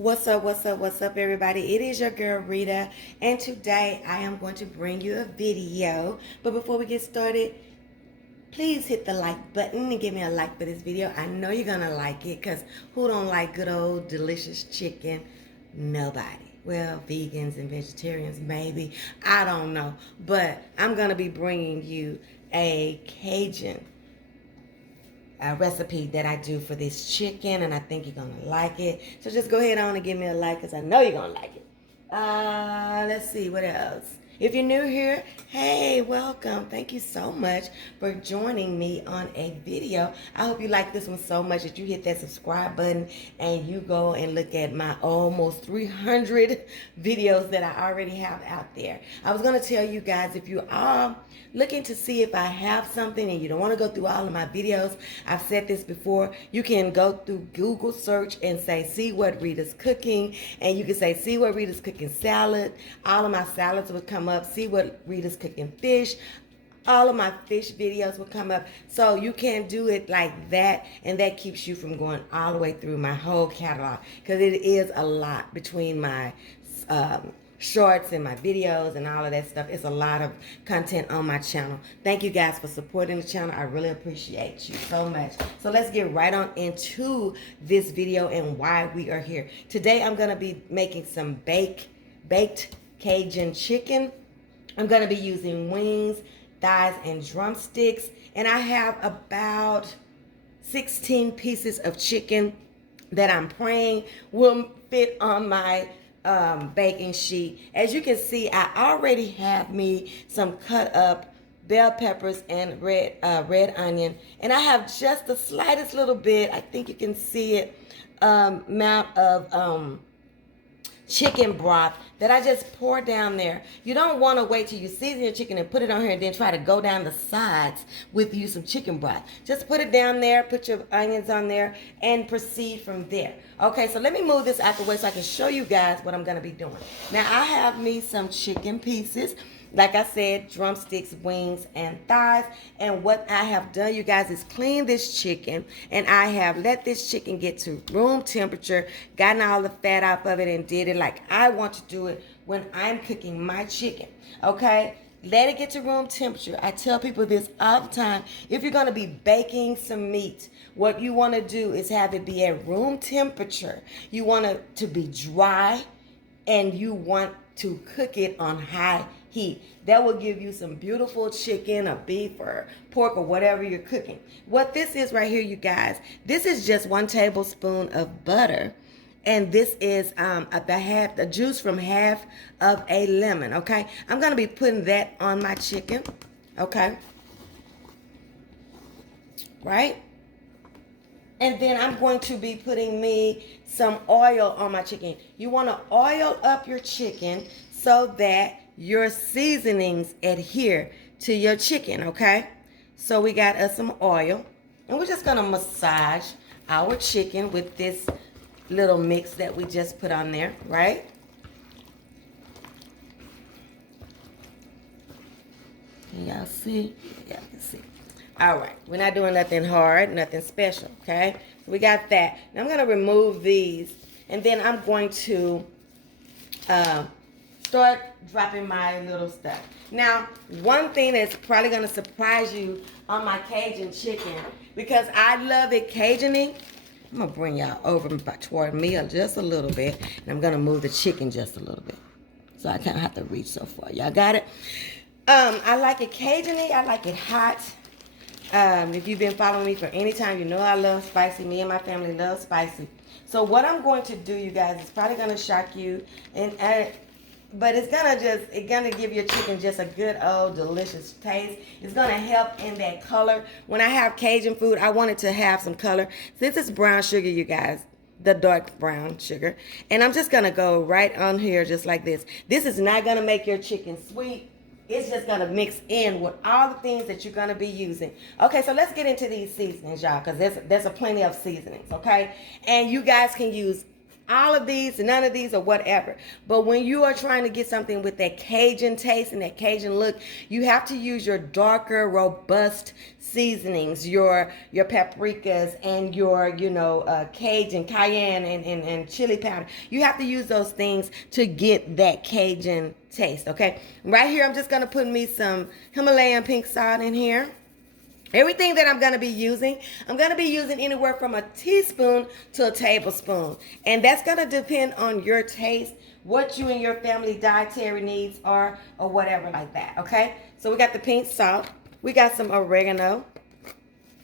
What's up, everybody? It is your girl, Rita, and today I am going to bring you a video. But before we get started, please hit the like button and give me a like for this video. I know you're going to like it, because who don't like good old delicious chicken? Nobody. Well, vegans and vegetarians, maybe. I don't know. But I'm going to be bringing you a Cajun recipe that I do for this chicken, and I think you're gonna like it. So just go ahead on and give me a like, because I know you're gonna like it. Let's see what else. If you're new here, hey, welcome. Thank you so much for joining me on a video. I hope you like this one so much that you hit that subscribe button and you go and look at my almost 300 videos that I already have out there. I was going to tell you guys, if you are looking to see if I have something and you don't want to go through all of my videos, I've said this before, you can go through Google search and say, see what Rita's cooking, and you can say, see what Rita's cooking salad. All of my salads will come up. See what Rita's cooking fish. All of my fish videos will come up. So you can do it like that, and that keeps you from going all the way through my whole catalog, because it is a lot between my shorts and my videos and all of that stuff. It's a lot of content on my channel. Thank you guys for supporting the channel. I really appreciate you so much. So let's get right on into this video and why we are here. Today I'm going to be making some baked Cajun chicken. I'm going to be using wings, thighs, and drumsticks. And I have about 16 pieces of chicken that I'm praying will fit on my baking sheet. As you can see, I already have me some cut up bell peppers and red onion, and I have just the slightest little bit, I think you can see it, amount of chicken broth that I just pour down there. You don't want to wait till you season your chicken and put it on here and then try to go down the sides with you some chicken broth. Just put it down there, put your onions on there, and proceed from there. Okay, so let me move this out the way so I can show you guys what I'm going to be doing. Now, I have me some chicken pieces. Like I said, drumsticks, wings, and thighs. And what I have done, you guys, is clean this chicken. And I have let this chicken get to room temperature, gotten all the fat off of it, and did it like I want to do it when I'm cooking my chicken. Okay? Let it get to room temperature. I tell people this all the time. If you're going to be baking some meat, what you want to do is have it be at room temperature. You want it to be dry, and you want to cook it on high heat. That will give you some beautiful chicken or beef or pork or whatever you're cooking. What this is right here, you guys, this is just 1 tablespoon of butter. And this is the juice from half of a lemon, okay? I'm going to be putting that on my chicken, okay? Right? And then I'm going to be putting me some oil on my chicken. You want to oil up your chicken so that your seasonings adhere to your chicken, okay? So we got us some oil, and we're just gonna massage our chicken with this little mix that we just put on there, right? Can y'all see? Yeah, you can see. All right, we're not doing nothing hard, nothing special, okay? So we got that. Now I'm gonna remove these, and then I'm going to start dropping my little stuff. Now, one thing that's probably going to surprise you on my Cajun chicken, because I love it Cajun-y, I'm going to bring y'all over toward me just a little bit, and I'm going to move the chicken just a little bit. So I kind of have to reach so far. Y'all got it? I like it Cajun-y. I like it hot. If you've been following me for any time, you know I love spicy. Me and my family love spicy. So what I'm going to do, you guys, is probably going to shock you, but it's gonna give your chicken just a good old delicious taste. It's gonna help in that color. When I have Cajun food, I want it to have some color. This is brown sugar, you guys, the dark brown sugar. And I'm just gonna go right on here just like this. This is not gonna make your chicken sweet. It's just gonna mix in with all the things that you're gonna be using. Okay, so let's get into these seasonings, y'all, because there's a plenty of seasonings, okay? And you guys can use all of these, none of these, or whatever. But when you are trying to get something with that Cajun taste and that Cajun look, you have to use your darker, robust seasonings, your paprikas and your, Cajun, cayenne and chili powder. You have to use those things to get that Cajun taste, okay? Right here, I'm just going to put me some Himalayan pink salt in here. Everything that I'm going to be using anywhere from a teaspoon to a tablespoon. And that's going to depend on your taste, what you and your family dietary needs are, or whatever like that, okay? So we got the pink salt. We got some oregano,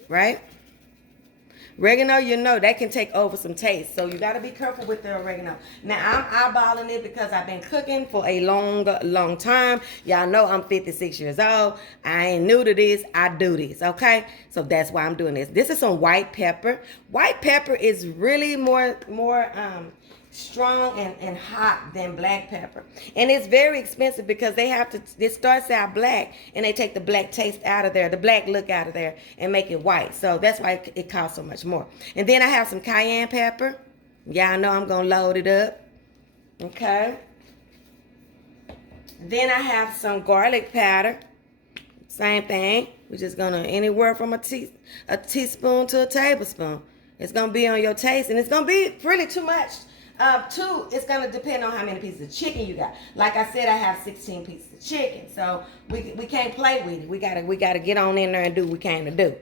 right? Oregano, that can take over some taste. So you got to be careful with the oregano. Now, I'm eyeballing it because I've been cooking for a long time. Y'all know I'm 56 years old. I ain't new to this. I do this, okay? So that's why I'm doing this. This is some white pepper. White pepper is really more strong and hot than black pepper. And it's very expensive because it starts out black and they take the black taste out of there, the black look out of there and make it white. So that's why it costs so much more. And then I have some cayenne pepper. Y'all know I'm going to load it up. Okay. Then I have some garlic powder. Same thing. We're just going to anywhere from a teaspoon to a tablespoon. It's going to be on your taste and it's going to be really too much. It's going to depend on how many pieces of chicken you got. Like I said, I have 16 pieces of chicken. So we can't play with it. We gotta get on in there and do what we can to do.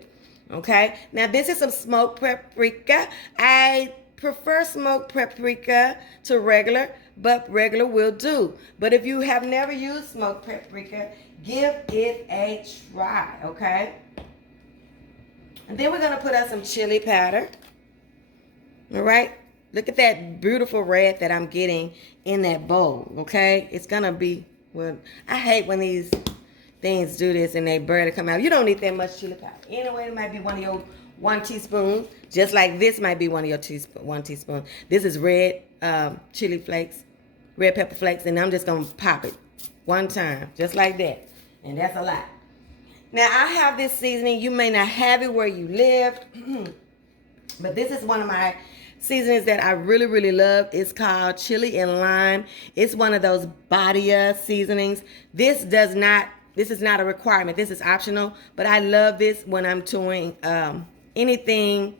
Okay? Now this is some smoked paprika. I prefer smoked paprika to regular, but regular will do. But if you have never used smoked paprika, give it a try, okay? And then we're going to put out some chili powder. All right? Look at that beautiful red that I'm getting in that bowl, okay? It's going to be, well, I hate when these things do this and they barely come out. You don't need that much chili powder. Anyway, it might be one of your 1 teaspoon, just like this might be one of your 1 teaspoon. This is red chili flakes, red pepper flakes, and I'm just going to pop it one time, just like that. And that's a lot. Now, I have this seasoning. You may not have it where you live, but this is one of my seasonings that I really, really love. It's called chili and lime. It's one of those Badia seasonings. This is not a requirement. This is optional, but I love this when I'm doing anything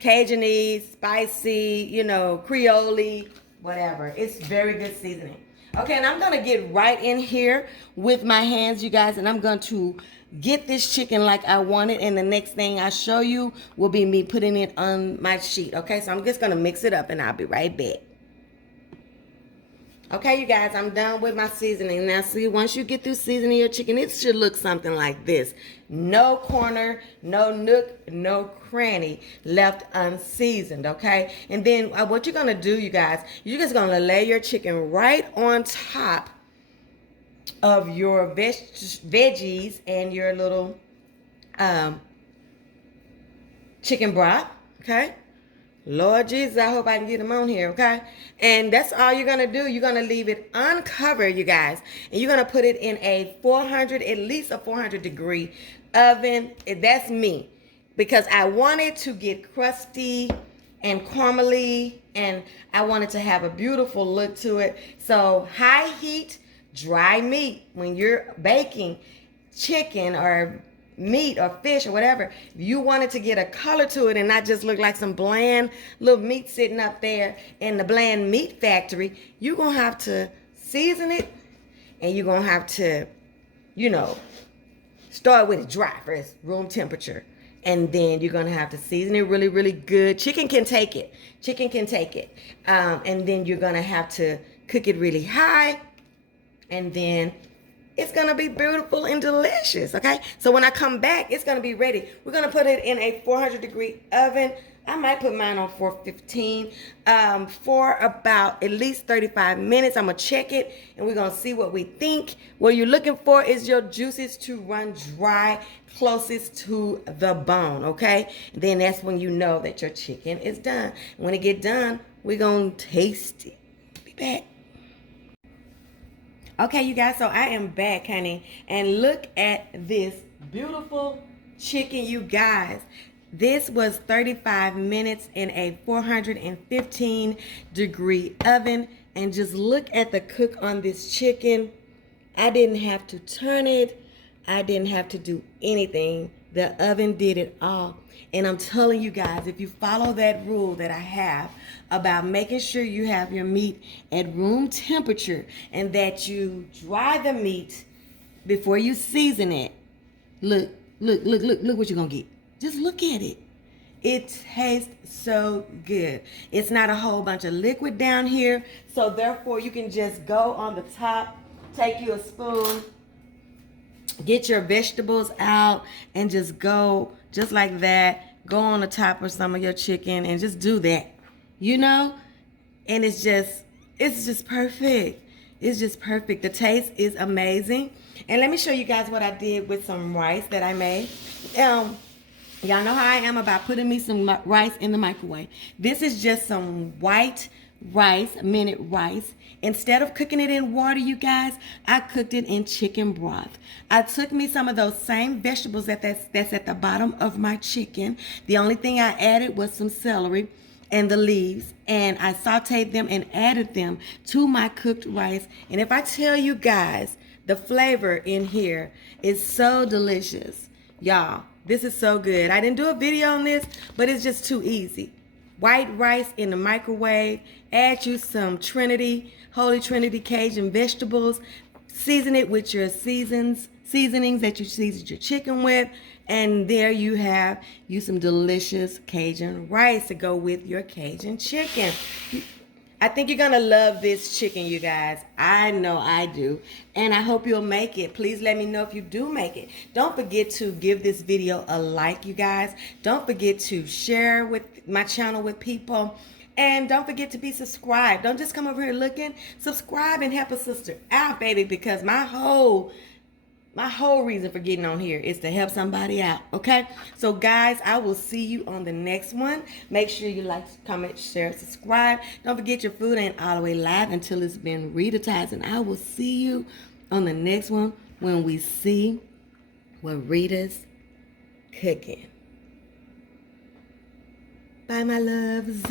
Cajun-y, spicy, Creole, whatever. It's very good seasoning. Okay, and I'm going to get right in here with my hands, you guys, and I'm going to get this chicken like I want it, and the next thing I show you will be me putting it on my sheet. Okay, so I'm just going to mix it up, and I'll be right back. Okay, you guys, I'm done with my seasoning. Now, see, once you get through seasoning your chicken, it should look something like this. No corner, no nook, no cranny left unseasoned, okay? And then what you're going to do, you guys, you're just going to lay your chicken right on top of your veggies and your little chicken broth, okay? Lord Jesus, I hope I can get them on here, okay? And that's all you're going to do. You're going to leave it uncovered, you guys. And you're going to put it in a at least a 400 degree oven. That's me. Because I want it to get crusty and caramely. And I want it to have a beautiful look to it. So high heat, dry meat. When you're baking chicken or meat or fish or whatever, if you wanted to get a color to it and not just look like some bland little meat sitting up there in the bland meat factory, you're going to have to season it, and you're going to have to, start with it dry first, room temperature. And then you're going to have to season it really, really good. Chicken can take it. And then you're going to have to cook it really high. And then it's going to be beautiful and delicious, okay? So when I come back, it's going to be ready. We're going to put it in a 400 degree oven. I might put mine on 415 for about at least 35 minutes. I'm going to check it, and we're going to see what we think. What you're looking for is your juices to run dry, closest to the bone, okay? And then that's when you know that your chicken is done. When it get done, we're going to taste it. Be back. Okay, you guys, so I am back, honey, and look at this beautiful chicken, you guys. This was 35 minutes in a 415-degree oven. And just look at the cook on this chicken. I didn't have to turn it. I didn't have to do anything. The oven did it all. And I'm telling you guys, if you follow that rule that I have about making sure you have your meat at room temperature and that you dry the meat before you season it, look what you're going to get. Just look at it. It tastes so good. It's not a whole bunch of liquid down here, so therefore you can just go on the top, take you a spoon, get your vegetables out, and just go just like that. Go on the top of some of your chicken and just do that, you know? And it's just perfect. It's just perfect. The taste is amazing. And let me show you guys what I did with some rice that I made. Y'all know how I am about putting me some rice in the microwave. This is just some white rice, minute rice. Instead of cooking it in water, you guys, I cooked it in chicken broth. I took me some of those same vegetables that's at the bottom of my chicken. The only thing I added was some celery and the leaves, and I sauteed them and added them to my cooked rice. And if I tell you guys, the flavor in here is so delicious. Y'all, this is so good. I didn't do a video on this, but it's just too easy. White rice in the microwave, add you some Holy Trinity Cajun vegetables, season it with your seasonings that you seasoned your chicken with, and there you have some delicious Cajun rice to go with your Cajun chicken. I think you're gonna love this chicken, you guys. I know I do, and I hope you'll make it. Please let me know if you do make it. Don't forget to give this video a like, you guys. Don't forget to share with my channel with people, and don't forget to be subscribed. Don't just come over here looking. Subscribe and help a sister out, baby, because my whole reason for getting on here is to help somebody out, okay? So, guys, I will see you on the next one. Make sure you like, comment, share, subscribe. Don't forget your food ain't all the way live until it's been Ritatized. And I will see you on the next one when we see what Rita's cooking. Bye, my loves.